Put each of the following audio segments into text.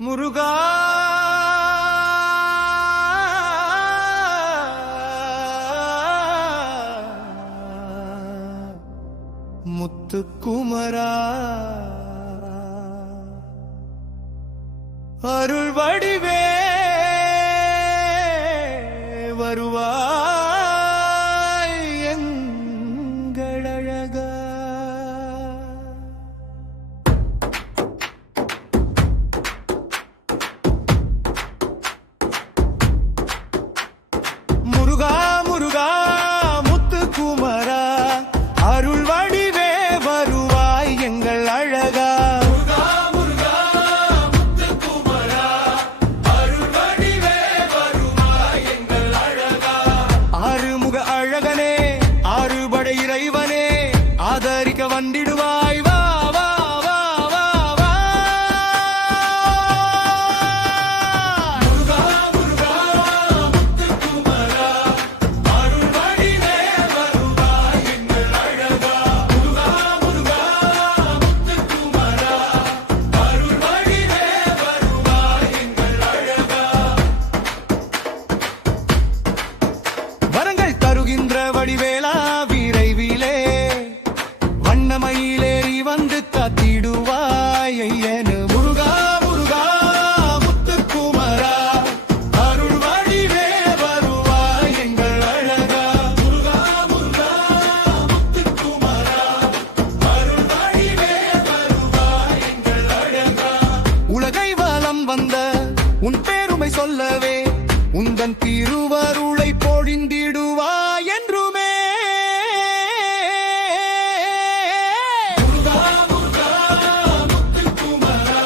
முருகா முத்துக்குமரா அருள் வடிவே வருவாய் எங்கள் அழகா. முருகா முருகா முத்துக்குமரா அருள் வடிவே வருவாய் எங்கள் அழகா. அழகனே ஆறுபடை இறைவனே ஆதரிக்க வந்திடுவாய் வா வா வா வா வா. முருகா முருகா முத்துக்குமரா அருள் வடிவே வருவாய் எங்கள் அழகா. முருகா முருகா முத்துக்குமரா அருள் வடிவே வருவாய் எங்கள் அழகா. வரங்கள் தருகின்ற வடிவேலா விரைவிலே வண்ணமயிலேறி வந்து காத்திடுவாய் ஐயனு. முருகா முருகா முத்துக்குமரா அருள் வடிவே வருவாய் எங்கள் அழகா. முருகா முருகா முத்துக்குமரா அருள் வடிவே வருவாய் எங்கள் அழகா. உலகை வலம் வந்த உன் பெருமை சொல்லவே உந்தன் திருவருளை பொழிந்திடுவாய் என்றுமே. முருகா முருகா முத்துக்குமரா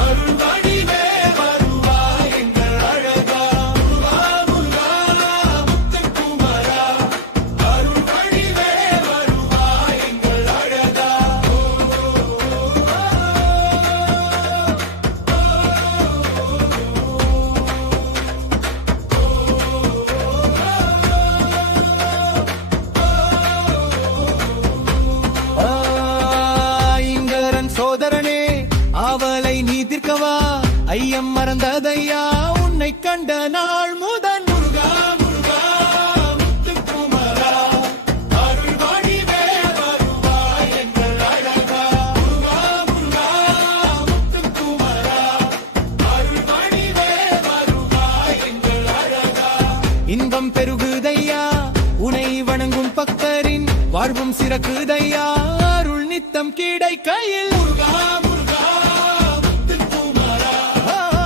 அருள் வடிவே வருவாய் எங்கள் அழகா. முருகா முருகா முத்துக்குமரா அருள் வடிவே வருவாய் எங்கள் அழகா. சோதரனே அவளை நீ தீர்க்கவா ஐயம் மறந்ததையா உன்னை கண்ட நாள் முதல். முருகா முருகா முத்துக்குமரா அருள் வடிவே வருவாய் எங்கள் அழகா. முருகா முருகா முத்துக்குமரா அருள் வடிவே வருவாய் எங்கள் அழகா. இன்பம் பெருகுதையா உனை வணங்கும் பக்தரின் வாழ்வும் சிறக்குதையா அருள் நித்தம் கிடைக்கையில். முருகா முருகா முத்துக்குமரா அருள்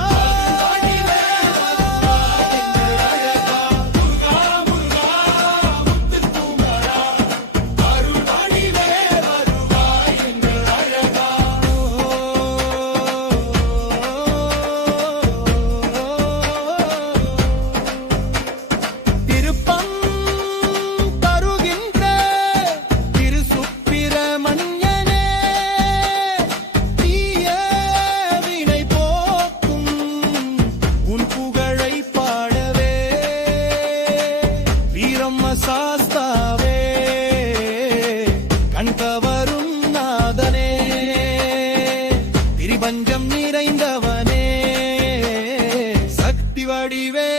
வடிவே வருவாய் எங்கள் அழகா. முருகா முருகா முத்துக்குமரா அருள் வடிவே வருவாய் எங்கள் அழகா. திருப்பம் தருகின்ற திருசுப்பிரமணியனே தீய வினை போக்கும் உன் புகழை பாடவே வீரம்ம சாஸ்தாவே கண்கவரும் நாதனே திரிபஞ்சம் நிறைந்தவனே சக்தி வடிவே